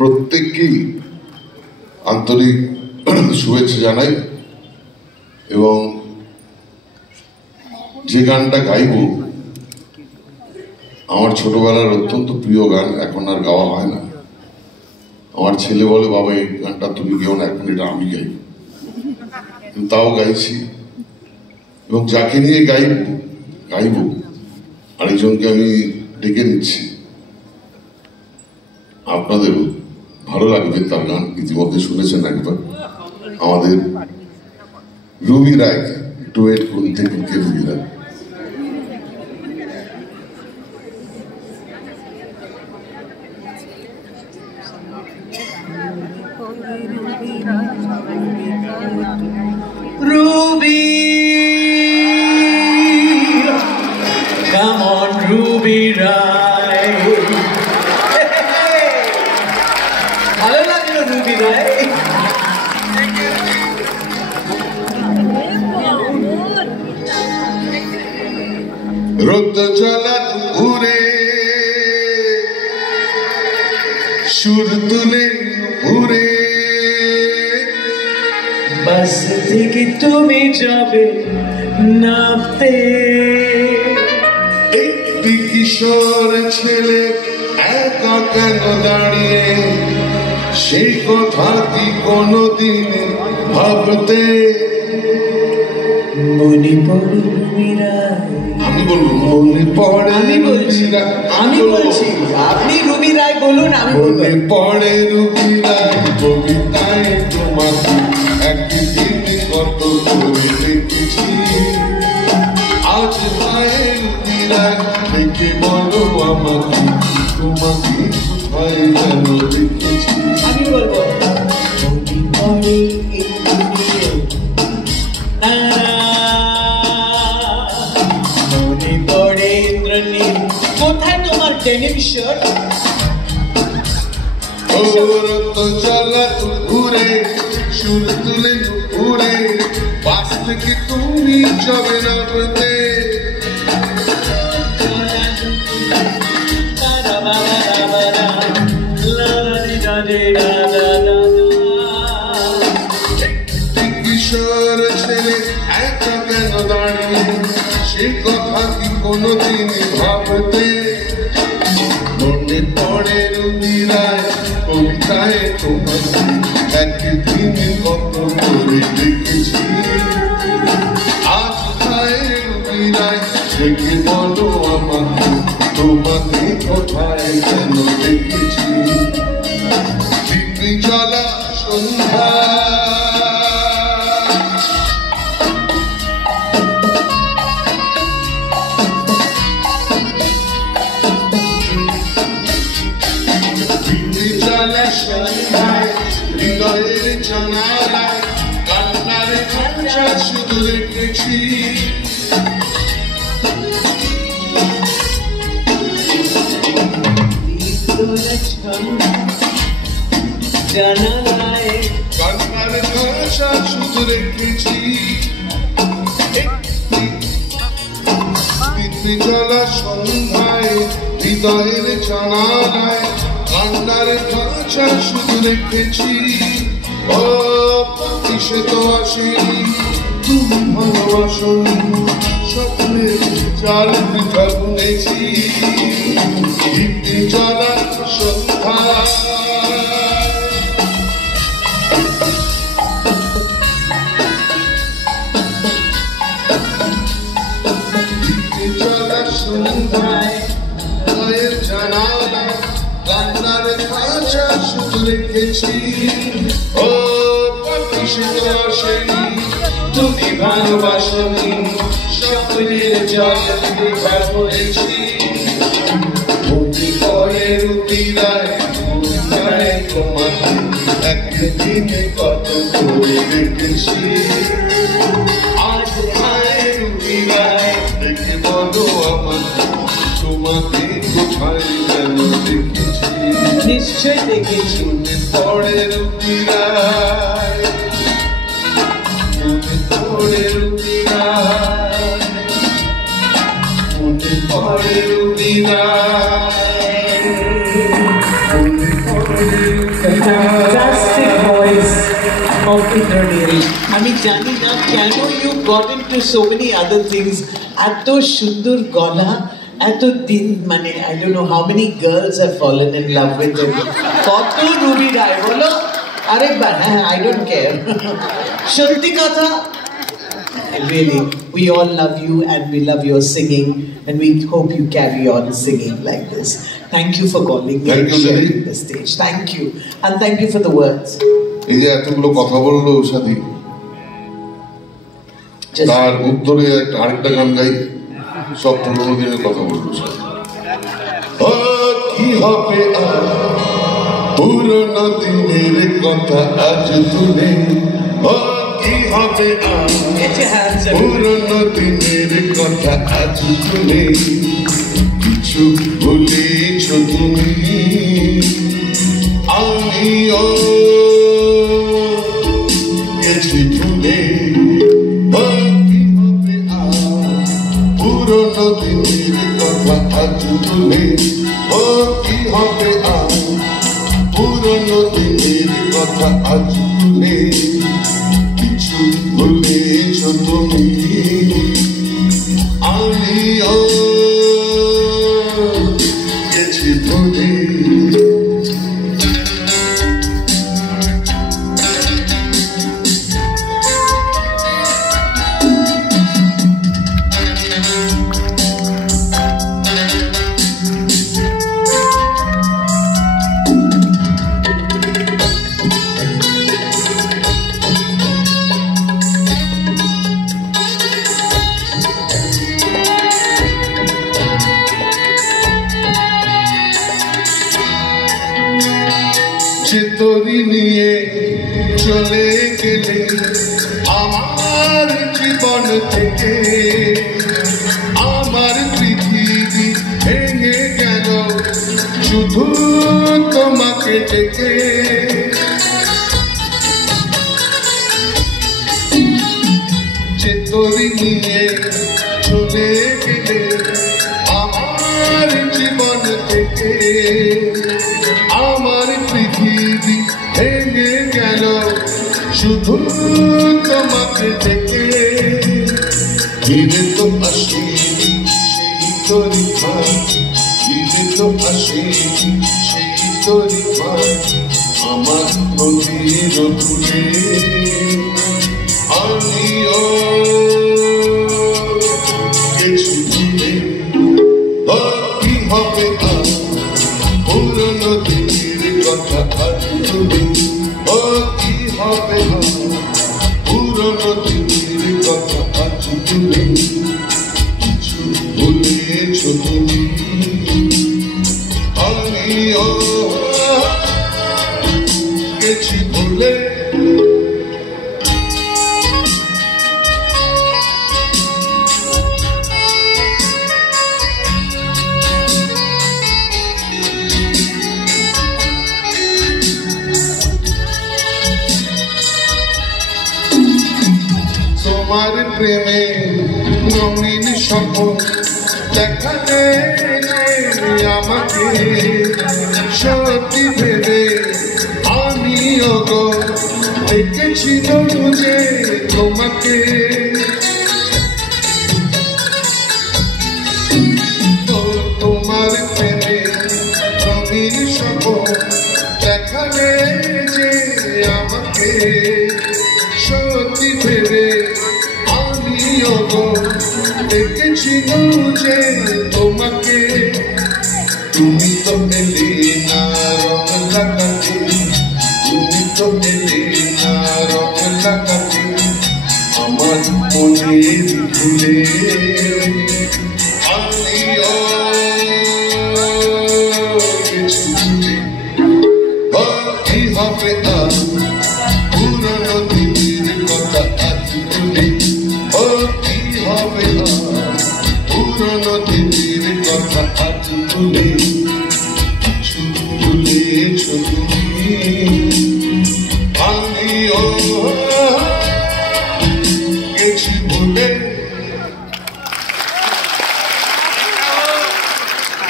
প্রত্যেককেই আন্তরিক শুভেচ্ছা জানাই এবং যে গানটা গাইব আমার ছোটবেলার অত্যন্ত প্রিয় গান, এখন আর গাওয়া হয় না। আমার ছেলে বলে, বাবা এই গানটা তুমি গেও না, এখন এটা আমি গাইব। তাও গাইছি এবং যাকে নিয়ে গাইব আরেকজনকে আমি ডেকে নিচ্ছি, আপনাদেরও ভালো লাগবে তার গান। ইতিমধ্যে শুনেছেন একবার, আমাদের রুবি রায়। একটু ওয়েট করুন, দেখুন কে Ruby Roy. Ruby, come on, Ruby Rai. ভালো লাগলো Ruby Rai. রোদ জ্বলা দুপুরে সুর তুলে ঘুরে, বাস থেকে তুমি যাবে নামতে। একটি কিশোর ছেলে একা কেন দাঁড়িয়ে, সেই কথা কি কোনদিন ভাবতে? মনে পড়ে Ruby Rai। আমি বলবো মনে পড়ে, আমি বলছি আপনি Ruby Rai বলুন, আমি বলবো মনে পড়ে Ruby Rai কবিতায় তোমাকে একদিন কত করে দেখেছি। আজ ভাই Ruby Rai দেখে বলো আমাকে, তোমাকে কোথায় যেন দেখেছি। আমি বলবো মনে পড়ে এই দুনিয়ায়, মনে পড়ে ইন্দ্রনীল। কোথায় তোমার ডেনিম শার্ট? রোদ জ্বলা দুপুরে সুর তুলে ঘুরে, বাস থেকে তুমি যাবে নামতে। কিশোর ছেলে একা কেন দাঁড়িয়ে, সে কথা কি কোনদিন ভাবতে? মনে পড়ে Ruby Rai কবিতায় তোমাকে একদিন কত করে দেখেছি। আজ ভাই Ruby Rai দেখে বলো আমাকে, তোমাকে কোথায় যেন দেখেছি। দিব্যি জ্বলা সন্ধ্যা হৃদয়ের জানালায় কান্নার খাঁচা শুধু রেখেছি। জানালায় কান্নার খাঁচা শুধু রেখেছি। দিব্যি জ্বলা সন্ধ্যায় হৃদয়ের জানালায় কান্নার খাঁচা শুধু রেখেছি। ও পাখি সে তো আসেনি, তুমি ভালোবাসনি, স্বপ্নের চাল বৃথা বুনেছি। দিব্যি জ্বলা সন্ধ্যায় সন্ধ্যায় হৃদয়ের জানালায় কান্নার খাঁচা শুধু রেখেছি। ও পাখি সে তো আসেনি, তুমি ভালোবাসনি, স্বপ্নের জাল বৃথা বুনেছি। মনে পড়ে Ruby Rai কবিতায় তোমাকে একদিন কত করে দেখেছি। আজ ভাই Ruby Rai দেখে বলো আমাকে, তোমাকে কোথায় যেন দেখেছি। নিশ্চয় দেখেছি। মনে পড়ে Ruby Rai, মনে পড়ে Ruby Rai, মনে পড়ে Ruby Rai, মনে পড়ে The fantastic voice of Indranil. আমি জানি না কেন you got into so many other things. এত সুন্দর গলা, এত দিন মানে I don't know how many girls have fallen in love with him. কত রুবি রায় বলো আরেকবার হ্যাঁ I don't care. সত্যি কথা. Really, we all love you and we love your singing and we hope you carry on singing like this. Thank you for calling me and sharing the stage. Thank you. And thank you for the words. এই যে এতগুলো কথা বললো সাথী, তার উত্তরে আরেকটা গান গাই, সব পুরোনো দিনের কথা বললো সাথী। কি হবে পুরোনো দিনের কথা আজ তুলে, কি হবে পুরোনো দিনের কথা আজ তুলে, কিছু ভুলেছ তুমি আমিও গেছি ভুলে। কি হবে পুরোনো দিনের কথা আজ তুলে, কি হবে পুরোনো দিনের কথা আজ তুলে, ভুলেছ তুমি আমিও গেছি ভুলে। তোরি নিয়ে চলে গেলে আমার জীবন থেকে, আমার পৃথিবী ভেঙে গেল শুধু তোমাকে দেখে। যে তোরি নিয়ে চলে গেলে আমার জীবন থেকে, আমার পৃথিবী ভেঙে গেল শুধু তোমাকে দেখে। ফিরে তো আসেনি সেই তোরি ভাই, ফিরে তো আসেনি সেই তোরি ভাই, আমার নদীর ভুলে আমিও গেছি ভুলে। কি হবে পুরোনো দিনের কথা আজ তুলে, কি হবে পুরোনো দিনের কথা আজ তুলে, কিছু ভুলেছ তুমি আমিও গেছি ভুলে। তোমার প্রেমে রঙিন স্বপ্ন দেখালে আমাকে, সত্যি ভেবে আমি ওগো দেখেছিলাম যে তোমাকে। তোমার প্রেমে রঙিন স্বপ্ন দেখালে যে আমাকে, সত্যি ভেবে আমি ওগো দেখেছিলাম যে তোমাকে। তুমি তো এলে না রং লাগাতে, তুমি তো এলে না রং লাগাতে, আমার মনের ভুলে আমিও গেছি ভুলে। কি হবে